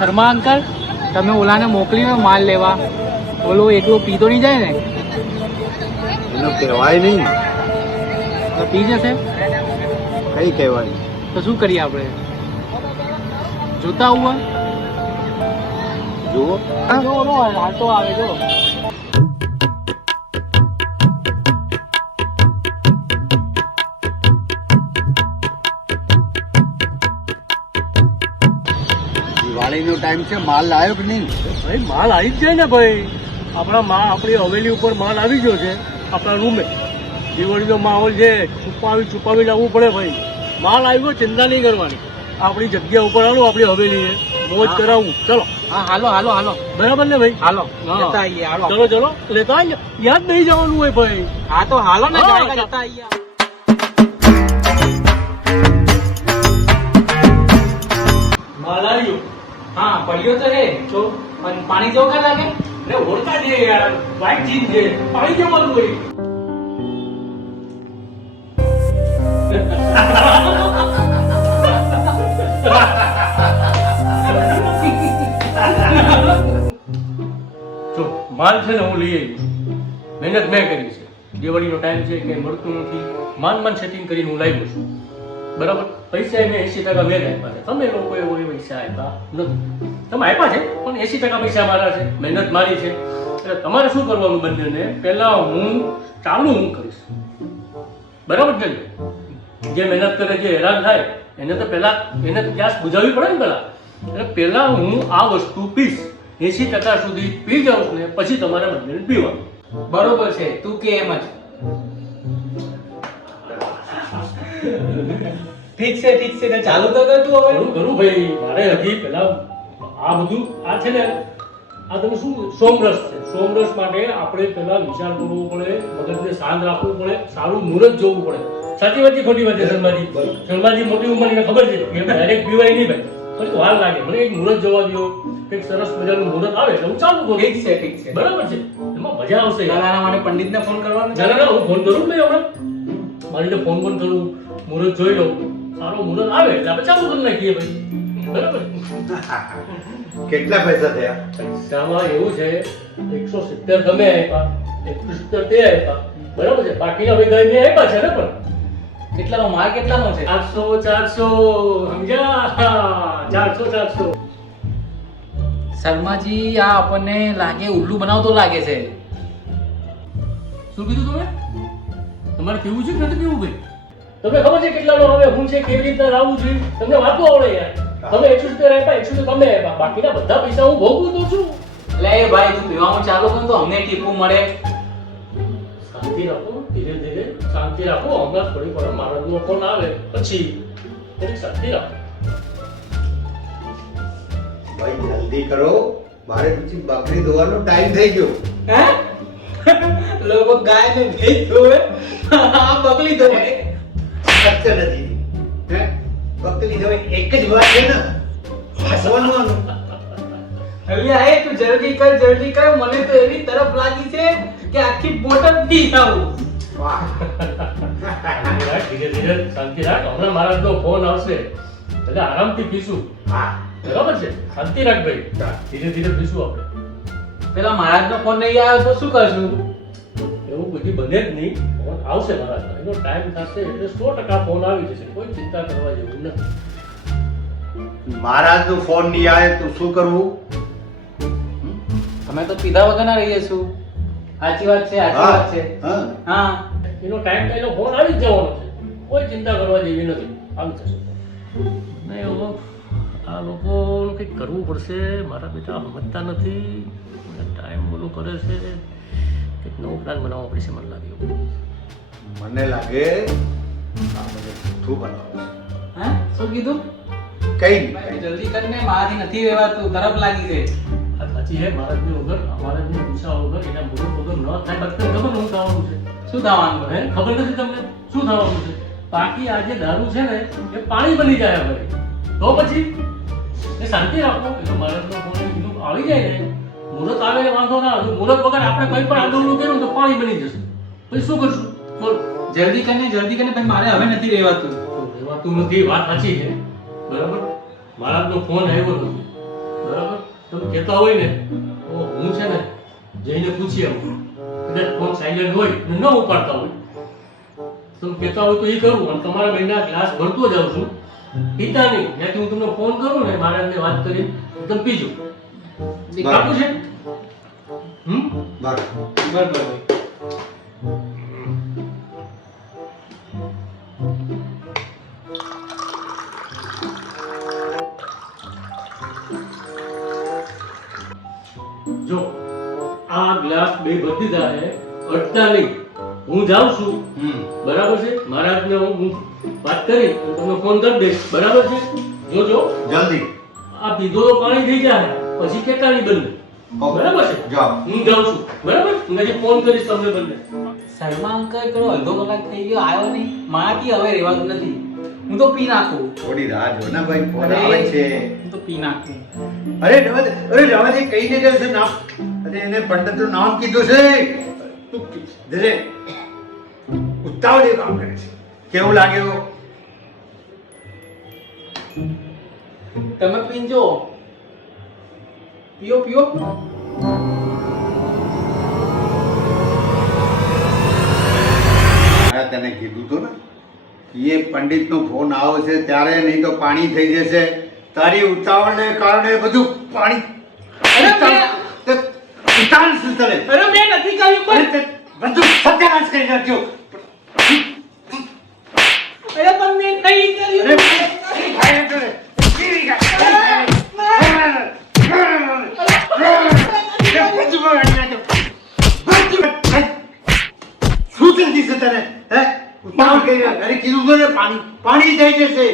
Sharma uncle, તમે ઓલાને મોકલીને માલ લેવા, ઓલો એકલો પીતો નહીં જાય ને? એનું કહેવાય નહીં. તો પી જશે. કઈ કહેવાય? તો શું કરીએ આપણે? જોતા હુઆ જુઓ હાલતો આવે જો. દિવાળીનો ટાઈમ છે, માલ લાવ્યો કે નહીં? ભાઈ માલ આવી જ જાય ને ભાઈ. આપણી હવેલી ઉપર માલ આવી ગયો છે, આપણા રૂમે. દિવાળીનો માહોલ છે, છુપાવી લાવવું પડે ભાઈ. માલ આવ્યો, ચિંતા નહીં કરવાની. આપણી જગ્યા ઉપર આવો, આપણી હવેલી છે, મોજ કરાવવું. ચલો. હા હાલો હાલો હાલો. બરાબર ને ભાઈ? હાલો હા. જતા આવીએ. હાલો ચલો ચલો લેતા આવીએ. યાદ નહીં જવાનું હોય ભાઈ. હા તો હાલો ને, હા. જતા આવીએ. માલ આવ્યો. હા પડ્યો તો હે તો પણ પાણી ચોખ્ખા લાગે. અરે ઓળખા છે યાર, વાઈટ જીન છે, પાણી જવાનું હોય. જો માલ છે ને હું લઈ આવી, મહેનત મેં કરી છે. દિવાળીનો ટાઈમ છે, કંઈ મળતું નથી, માંડ સેટિંગ કરીને હું લાવ્યો છું. બરાબર. પૈસા મેં 80% મેં આપ્યા છે. તમે લોકો એવો પૈસા આપ્યા નથી. તમે આપ્યા છે પણ 80% પૈસા મારા છે, મહેનત મારી છે. એટલે તમારે શું કરવાનું બંનેને, પહેલા હું કરીશ. બરાબર છે? જે મહેનત કરે, જે હેરાન થાય એને તો પહેલા એને ગેસ બુઝાવવી પડે ને પહેલા. એટલે પહેલા હું આ વસ્તુ પીશ, 80% સુધી પી જાઉં ને પછી તમારે બંનેને પીવાનું. બરોબર છે, તું કે એમ જ. ઠીક છે ઠીક છે, ચાલુ તો કર તું હવે. કરું ભાઈ. મારે હજી પહેલા આ બધું આ છે ને, આ તમે શું સોમરસ છે. સોમરસ માટે આપણે પહેલા વિચાર કરવો પડે, મગજને શાંત રાખવું પડે, સારું મુહૂર્ત જોવું પડે. સાચી વાત છે ખોટી વાત છે શર્માજી? શર્માજી મોટી ઉંમરની ખબર છે કે ડાયરેક્ટ પીવાય નહીં ભાઈ, થોડીક વાર લાગે. મને એક મુહૂર્ત જોવા દો, કંઈક સરસ મજાનું મુહૂર્ત આવે એટલે હું ચાલુ કરું. ઠીક છે ઠીક છે. બરાબર છે? એમાં મજા આવશે. લાલાના માટે પંડિતને ફોન કરવાનો. ના હું ફોન કરું ભાઈ હમણાં. મારી રીતે ફોન કરું, મુહૂર્ત જોઈ લઉં, સારો મુહૂર્ત આવે એટલે આપણે ચાલુ કરી નાખીએ ભાઈ. બરાબર. કેટલા પૈસા થયા? પૈસામાં એવું છે, 170 તમે આપ્યા, 170 તે આપ્યા. બરાબર છે? બાકીના બધા મેં આપ્યા છે ને. પણ કેટલાનો માલ કેટલાનો છે? 400 સમજ્યા? 400. શર્માજી આ આપણને લાગે ઉલ્લુ બનાવતો લાગે છે. શું કીધું તમે? તમારે કેવું છે કે નથી કેવું ભાઈ? તમને ખબર છે કેટલાનો આવે, હું છે, કેવી રીતના લાવવું છે? તમને વાતો આવડે યાર. તમે 170 આપ્યા, 170 તમે આપ્યા, બાકીના બધા પૈસા હું ભોગવું તો છું. લે ભાઈ તું પીવાનું ચાલુ કર તો અમને ટીપું મળે. શાંતિ રાખો, ધીરે ધીરે શાંતિ રાખો. હમણાં થોડી વાર માણસનો ફોન આવે પછી થોડીક શાંતિ રાખો. ભાઈ જલ્દી કરો, મારે પછી બકરી ધોવાનો ટાઈમ થઈ ગયો. હે લોકો ગાય ને ભેજ ધોવે, આ બકરી ધોવે. શક્ય નથી. હે બકરી ધોવે એક જ વાત છે ને, હસવાનું. અલ્યા એ તું જલ્દી કર, મને તો એવી તરફ લાગી છે કે આખી બોટલ પી જાઉં. વાહ. ધીરે ધીરે શાંતિ રાખ. હમણાં મારા તો ફોન આવશે એટલે આરામથી પીશું. હા બરાબર છે? શાંતિ રાખ ભાઈ. ધીરે ધીરે પીશું આપણે. પેલા મહારાજનો ફોન નહીં આવ્યો તો શું કરશું? એવું બધી બને જ નહીં. ફોન આવશે મારા, એનો ટાઈમ થશે એટલે 100% ફોન આવી જશે. કોઈ ચિંતા કરવા જેવું નથી. મહારાજનો ફોન નહીં આવે તો શું કરવું? અમે તો પીધા વગર ના રહીએ છું. સાચી વાત છે, સાચી વાત છે. હા હા એનો ટાઈમ એનો ફોન આવી જ જવાનો છે. કોઈ ચિંતા કરવા જેવી નથી. આવી જશે. નહીં હવે આ લોકોનું કંઈક કરવું પડશે. મારા બેટા સમજતા નથી. ટાઈમ બોલું કરે છે. કંઈક નવો પ્લાન બનાવવો પડશે મને લાગ્યું. મને લાગે આપણે જૂઠું બનાવવું હે શું કીધું? છે. કઈ ભાઈ, નહીં. જલ્દી કરીને મારાથી નથી રહેવાતું, તરફ લાગી છે. આ સાચી છે. મહારાજની વગર, મહારાજની ગુસ્સા વગર, એના મુહૂર્ત વગર ન થાય. બાકી તમને ખબર શું થવાનું છે? શું થવાનું? હે ખબર નથી તમને શું થવાનું છે? બાકી આ જે દારૂ છે ને એ પાણી બની જાય હવે. તો પછી એ શાંતિ રાખો. એટલે મહારાજનો ફોન કીધું આવી જાય ને, મુહૂર્ત આવે ને વાંધો ના આવે. મુહૂર્ત વગર આપણે કંઈ પણ આંદોલન કર્યું તો પાણી બની જશે. પછી શું કરશું? બોલ. જલ્દી કરીને ભાઈ, મારે હવે નથી રહેવાતું. રહેવાતું નથી, વાત સાચી છે. બરાબર? મહારાજનો ફોન આવ્યો નથી. બરાબર? તમે કહેતા હોય ને તો હું છે ને જઈને પૂછી આવું. કદાચ ફોન સાયલેન્ટ હોય ને ન ઉપાડતા હોય તમે કહેતા હોય તો એ કરું અને તમારા બેનના ગ્લાસ ભરતો જાઉં છું, પીતા નહીં. ત્યાંથી હું તમને ફોન કરું ને મારા એમને વાત કરી તમે પીજો. બરાબર. આપું છે બરાબર. બરાબર ભાઈ. જો આ ગ્લાસ બે ભરી દીધા છે, અડતા નહીં. હું જાઉં છું, બરાબર છે? મહારાજને હું વાત કરી તો તમને ફોન કરી દઈશ, બરાબર છે? જોજો જલ્દી આ પીધો તો પાણી થઈ જાય પછી કેકાની બંને, બરાબર છે? જાઓ. હું જાઉં છું, બરાબર? હું હજી ફોન કરીશ તમને બંને. શર્મા અંકલ પેલો અડધો કલાક થઈ ગયો આવ્યો નહીં, મારાથી હવે રહેવાતું નથી. હું તો પી નાખું. થોડી રાહ જો ને ભાઈ, ફોન અરે, આવે છે. હું તો પી નાખું. અરે રવા દે, અરે રવા દે, કહીને ગયો છે નામ. અરે એને પંડિતનું નામ કીધું છે. તું જરે ઉતાવળે કામ કરે છે. કેવું લાગ્યું? તમે પીજો. પીઓ પીઓ. મેં તને કીધું તો ને એ પંડિતનો ફોન આવે છે ત્યારે, નહીં તો પાણી થઈ જશે. તારી ઉતાવળને કારણે બધું પાણી. અરે ઉતાવળ શું તને? અરે મેં નથી કર્યું અરે પણ. તે બધું સત્યાનાશ કરી નાખ્યો. અરે પણ મેં નહીં કર્યું. અરે ખાય તો રે. કેવી ખાય? શું જલ્દી છે તને? હે ઉતાવળ કરી? અરે કીધું તો ને પાણી થઈ જશે.